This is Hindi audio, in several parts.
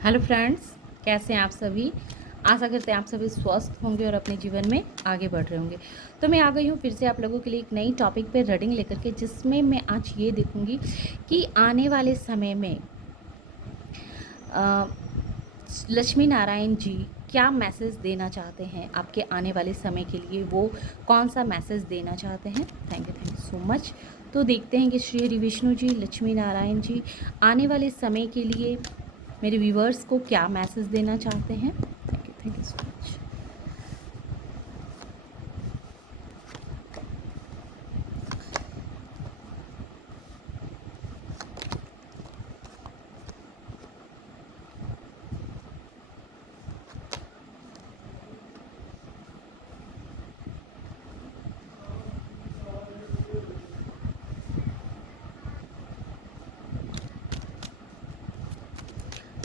हेलो फ्रेंड्स, कैसे हैं आप सभी। आशा करते हैं आप सभी स्वस्थ होंगे और अपने जीवन में आगे बढ़ रहे होंगे। तो मैं आ गई हूँ फिर से आप लोगों के लिए एक नई टॉपिक पे रीडिंग लेकर के, जिसमें मैं आज ये देखूँगी कि आने वाले समय में अ, लक्ष्मी नारायण जी क्या मैसेज देना चाहते हैं आपके आने वाले समय के लिए। वो कौन सा मैसेज देना चाहते हैं। Thank you so much. तो देखते हैं कि श्री हरि विष्णु जी, लक्ष्मी नारायण जी आने वाले समय के लिए मेरे व्यूवर्स को क्या मैसेज देना चाहते हैं। Thank you so much.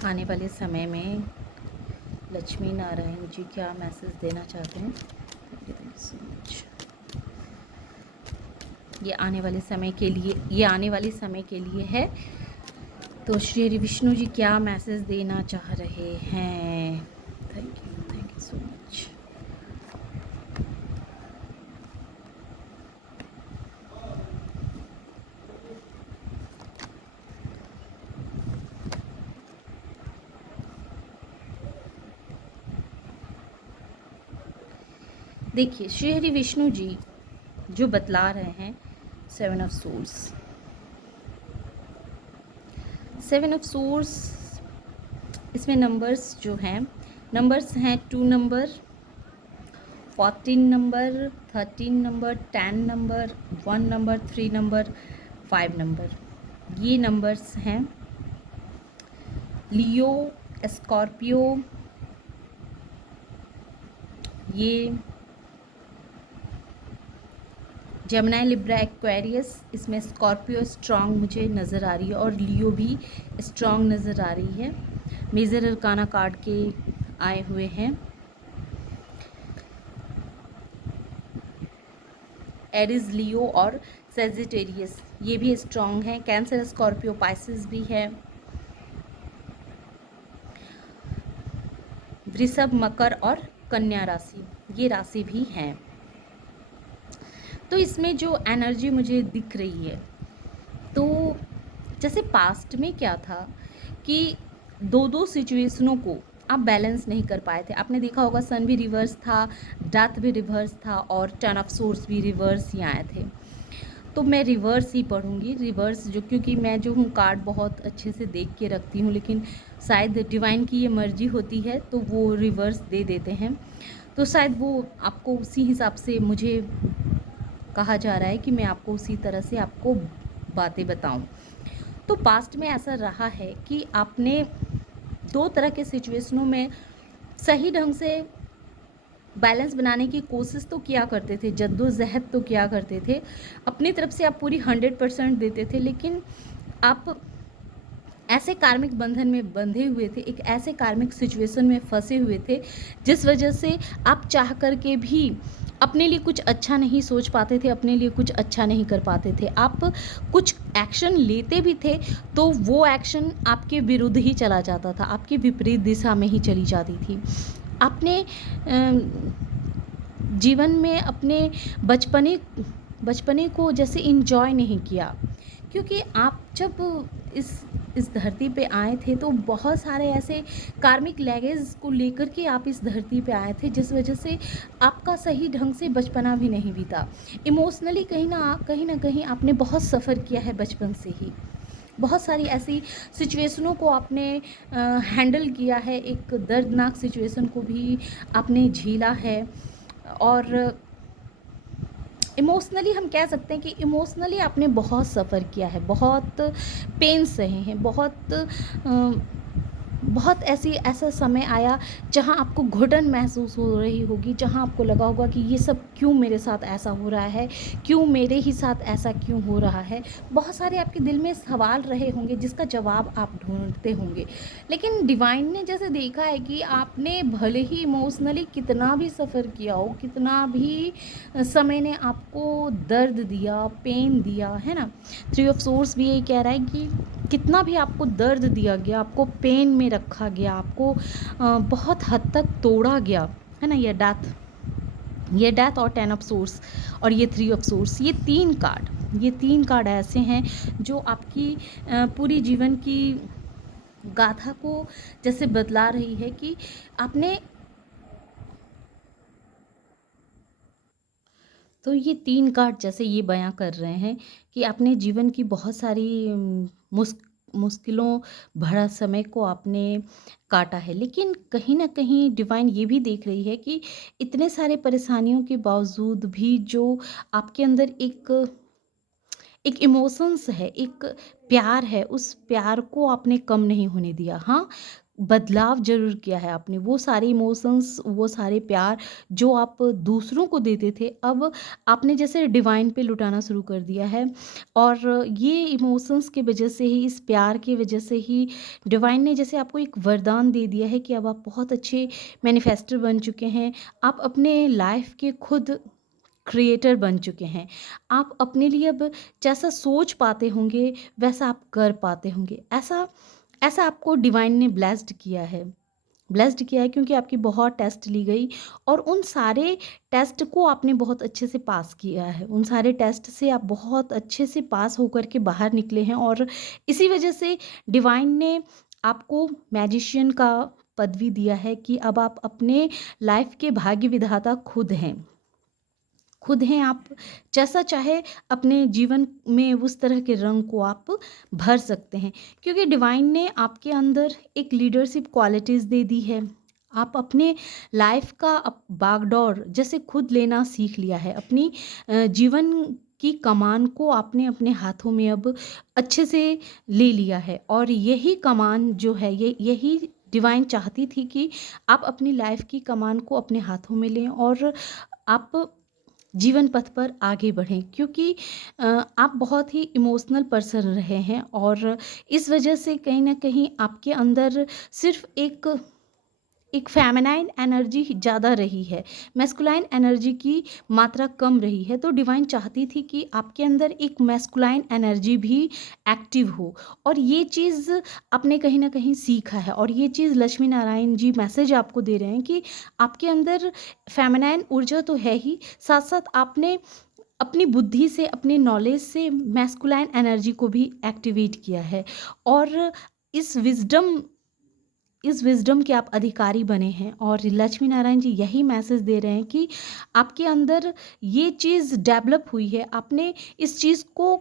आने वाले समय में लक्ष्मी नारायण जी क्या मैसेज देना चाहते हैं। Thank you so much. ये आने वाले समय के लिए है। तो श्री हरि विष्णु जी क्या मैसेज देना चाह रहे हैं। Thank you so much. देखिए, श्री हरि विष्णु जी जो बतला रहे हैं, 7 ऑफ सोर्स। 7 ऑफ सोर्स, इसमें नंबर्स जो हैं, नंबर्स हैं 2 number, 14 number, 13 number, 10 number, 1 number, 3 number, 5 number. ये नंबर्स हैं। लियो, स्कॉर्पियो, ये जेमिनी, लिब्रा, एक्वेरियस। इसमें स्कॉर्पियो स्ट्रांग मुझे नज़र आ रही है और लियो भी स्ट्रांग नज़र आ रही है। मेजर अरकाना कार्ड के आए हुए हैं। एरिस, लियो और सेजिटेरियस ये भी स्ट्रांग हैं। कैंसर, स्कॉर्पियो, पाइसिस भी है। वृषभ, मकर और कन्या राशि, ये राशि भी हैं। तो इसमें जो एनर्जी मुझे दिख रही है, तो जैसे पास्ट में क्या था कि दो दो सिचुएशनों को आप बैलेंस नहीं कर पाए थे। आपने देखा होगा, सन भी रिवर्स था, डेथ भी रिवर्स था और 10 ऑफ सोर्स भी रिवर्स ही आए थे। तो मैं रिवर्स ही पढ़ूंगी, रिवर्स जो, क्योंकि मैं जो हूँ कार्ड बहुत अच्छे से देख के रखती हूँ, लेकिन शायद डिवाइन की ये मर्जी होती है तो वो रिवर्स दे देते हैं। तो शायद वो आपको उसी हिसाब से मुझे कहा जा रहा है कि मैं आपको उसी तरह से आपको बातें बताऊं। तो पास्ट में ऐसा रहा है कि आपने दो तरह के सिचुएशनों में सही ढंग से बैलेंस बनाने की कोशिश तो किया करते थे, जद्दोजहद तो किया करते थे, अपनी तरफ से आप पूरी 100% देते थे, लेकिन आप ऐसे कार्मिक बंधन में बंधे हुए थे, एक ऐसे कार्मिक सिचुएशन में फंसे हुए थे जिस वजह से आप चाह कर के भी अपने लिए कुछ अच्छा नहीं सोच पाते थे, अपने लिए कुछ अच्छा नहीं कर पाते थे। आप कुछ एक्शन लेते भी थे तो वो एक्शन आपके विरुद्ध ही चला जाता था, आपकी विपरीत दिशा में ही चली जाती थी। आपने जीवन में अपने बचपने को जैसे इंजॉय नहीं किया, क्योंकि आप जब इस धरती पे आए थे तो बहुत सारे ऐसे कार्मिक लैगेज को लेकर के आप इस धरती पे आए थे, जिस वजह से आपका सही ढंग से बचपना भी नहीं बीता। इमोशनली कहीं ना कहीं आपने बहुत सफ़र किया है बचपन से ही। बहुत सारी ऐसी सिचुएशनों को आपने हैंडल किया है, एक दर्दनाक सिचुएशन को भी आपने झेला है। और इमोशनली हम कह सकते हैं कि इमोशनली आपने बहुत सफ़र किया है, बहुत पेन सहे हैं, बहुत ऐसा समय आया जहां आपको घुटन महसूस हो रही होगी, जहां आपको लगा होगा कि ये सब क्यों मेरे साथ ऐसा हो रहा है, क्यों मेरे ही साथ ऐसा क्यों हो रहा है। बहुत सारे आपके दिल में सवाल रहे होंगे जिसका जवाब आप ढूंढते होंगे। लेकिन डिवाइन ने जैसे देखा है कि आपने भले ही इमोशनली कितना भी सफ़र किया हो, कितना भी समय ने आपको दर्द दिया, पेन दिया है ना। 3 ऑफ सोर्स भी यही कह रहा है कि कितना भी आपको दर्द दिया गया, आपको पेन में रखा गया, आपको बहुत हद तक तोड़ा गया, है ना? ये डेथ और 10 ऑफ सोर्स और ये 3 ऑफ सोर्स, ये तीन कार्ड ऐसे हैं जो आपकी पूरी जीवन की गाथा को जैसे बतला रही है कि आपने, तो ये 3 कार्ड जैसे ये बयां कर रहे हैं कि आपने जीवन की बहुत सारी मुश्किलों भरा समय को आपने काटा है, लेकिन कहीं ना कहीं डिवाइन ये भी देख रही है कि इतने सारे परेशानियों के बावजूद भी जो आपके अंदर एक इमोशंस है, एक प्यार है, उस प्यार को आपने कम नहीं होने दिया। हाँ, बदलाव ज़रूर किया है आपने, वो सारे इमोशंस, वो सारे प्यार जो आप दूसरों को देते थे, अब आपने जैसे डिवाइन पे लुटाना शुरू कर दिया है। और ये इमोशंस की वजह से ही, इस प्यार की वजह से ही डिवाइन ने जैसे आपको एक वरदान दे दिया है कि अब आप बहुत अच्छे मैनिफेस्टर बन चुके हैं। आप अपने लाइफ के खुद क्रिएटर बन चुके हैं। आप अपने लिए अब जैसा सोच पाते होंगे वैसा आप कर पाते होंगे। ऐसा ऐसा आपको डिवाइन ने ब्लेस्ड किया है क्योंकि आपकी बहुत टेस्ट ली गई और उन सारे टेस्ट को आपने बहुत अच्छे से पास किया है। उन सारे टेस्ट से आप बहुत अच्छे से पास होकर के बाहर निकले हैं और इसी वजह से डिवाइन ने आपको मैजिशियन का पदवी दिया है कि अब आप अपने लाइफ के भाग्य विधाता खुद हैं आप। जैसा चाहे अपने जीवन में उस तरह के रंग को आप भर सकते हैं क्योंकि डिवाइन ने आपके अंदर एक लीडरशिप क्वालिटीज़ दे दी है। आप अपने लाइफ का बागडोर जैसे खुद लेना सीख लिया है। अपनी जीवन की कमान को आपने अपने हाथों में अब अच्छे से ले लिया है और यही कमान जो है, यही डिवाइन चाहती थी कि आप अपनी लाइफ की कमान को अपने हाथों में लें और आप जीवन पथ पर आगे बढ़ें क्योंकि आप बहुत ही इमोशनल पर्सन रहे हैं और इस वजह से कहीं ना कहीं आपके अंदर सिर्फ एक फेमिनाइन एनर्जी ज़्यादा रही है, मैस्कुलाइन एनर्जी की मात्रा कम रही है। तो डिवाइन चाहती थी कि आपके अंदर एक मैस्कुलाइन एनर्जी भी एक्टिव हो और ये चीज़ आपने कहीं ना कहीं सीखा है और ये चीज़ लक्ष्मी नारायण जी मैसेज आपको दे रहे हैं कि आपके अंदर फेमिनाइन ऊर्जा तो है ही, साथ साथ आपने अपनी बुद्धि से, अपने नॉलेज से मैस्कुलाइन एनर्जी को भी एक्टिवेट किया है और इस विजडम इस विजडम के आप अधिकारी बने हैं। और लक्ष्मी नारायण जी यही मैसेज दे रहे हैं कि आपके अंदर ये चीज़ डेवलप हुई है, आपने इस चीज़ को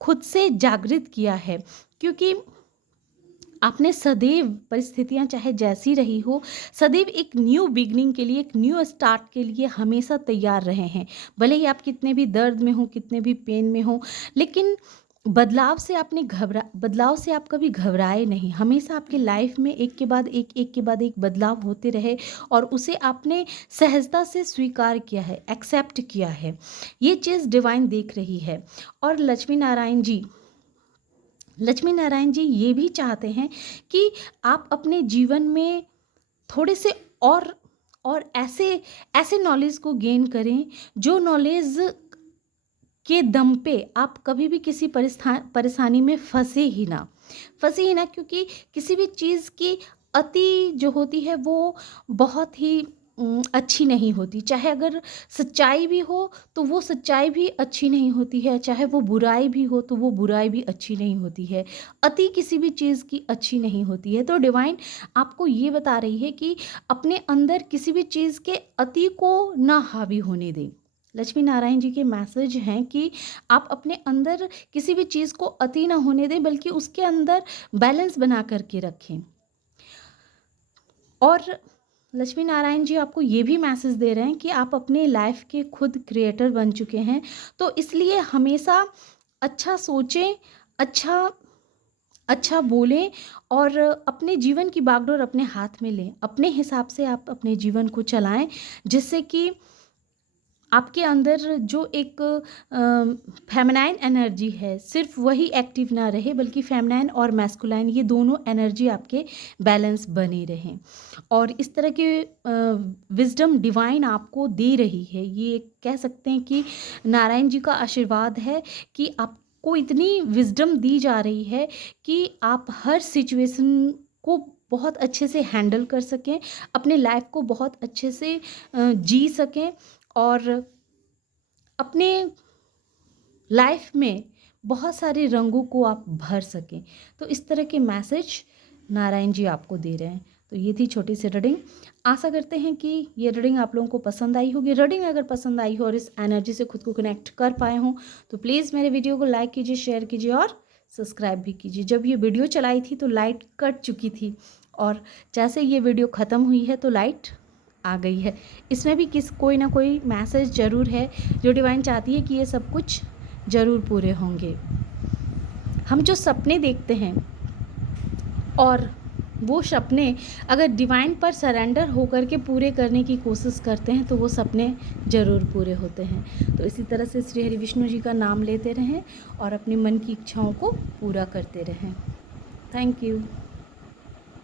खुद से जागृत किया है क्योंकि आपने सदैव, परिस्थितियां चाहे जैसी रही हो, सदैव एक न्यू बिगनिंग के लिए, एक न्यू स्टार्ट के लिए हमेशा तैयार रहे हैं। भले ही आप कितने भी दर्द में हो, कितने भी पेन में हो, लेकिन बदलाव से आप कभी घबराए नहीं। हमेशा आपकी लाइफ में एक के बाद एक बदलाव होते रहे और उसे आपने सहजता से स्वीकार किया है, एक्सेप्ट किया है। ये चीज़ डिवाइन देख रही है। और लक्ष्मी नारायण जी ये भी चाहते हैं कि आप अपने जीवन में थोड़े से और ऐसे ऐसे नॉलेज को गेन करें जो नॉलेज के दम पे आप कभी भी किसी परेशानी में फंसे ही ना क्योंकि किसी भी चीज़ की अति जो होती है वो बहुत ही अच्छी नहीं होती। चाहे अगर सच्चाई भी हो तो वो सच्चाई भी अच्छी नहीं होती है, चाहे वो बुराई भी हो तो वो बुराई भी अच्छी नहीं होती है। अति किसी भी चीज़ की अच्छी नहीं होती है। तो डिवाइन आपको ये बता रही है कि अपने अंदर किसी भी चीज़ के अति को ना हावी होने दें। लक्ष्मी नारायण जी के मैसेज हैं कि आप अपने अंदर किसी भी चीज़ को अति ना होने दें बल्कि उसके अंदर बैलेंस बना करके रखें। और लक्ष्मी नारायण जी आपको ये भी मैसेज दे रहे हैं कि आप अपने लाइफ के खुद क्रिएटर बन चुके हैं, तो इसलिए हमेशा अच्छा सोचें, अच्छा अच्छा बोलें और अपने जीवन की बागडोर अपने हाथ में लें। अपने हिसाब से आप अपने जीवन को चलाएं जिससे कि आपके अंदर जो एक फेमिनाइन एनर्जी है सिर्फ वही एक्टिव ना रहे बल्कि फेमिनाइन और मैस्कुलाइन ये दोनों एनर्जी आपके बैलेंस बने रहें। और इस तरह के विजडम डिवाइन आपको दे रही है। ये कह सकते हैं कि नारायण जी का आशीर्वाद है कि को इतनी विज़डम दी जा रही है कि आप हर सिचुएशन को बहुत अच्छे से हैंडल कर सकें, अपने लाइफ को बहुत अच्छे से जी सकें और अपने लाइफ में बहुत सारे रंगों को आप भर सकें। तो इस तरह के मैसेज नारायण जी आपको दे रहे हैं। तो ये थी छोटी सी रीडिंग। आशा करते हैं कि ये रीडिंग आप लोगों को पसंद आई होगी। रीडिंग अगर पसंद आई हो और इस एनर्जी से खुद को कनेक्ट कर पाए हों तो प्लीज़ मेरे वीडियो को लाइक कीजिए, शेयर कीजिए और सब्सक्राइब भी कीजिए। जब ये वीडियो चलाई थी तो लाइट कट चुकी थी और जैसे ये वीडियो ख़त्म हुई है तो लाइट आ गई है। इसमें भी कोई ना कोई मैसेज ज़रूर है जो डिवाइन चाहती है कि ये सब कुछ ज़रूर पूरे होंगे। हम जो सपने देखते हैं और वो सपने अगर डिवाइन पर सरेंडर होकर के पूरे करने की कोशिश करते हैं तो वो सपने ज़रूर पूरे होते हैं। तो इसी तरह से श्री हरि विष्णु जी का नाम लेते रहें और अपने मन की इच्छाओं को पूरा करते रहें। Thank you.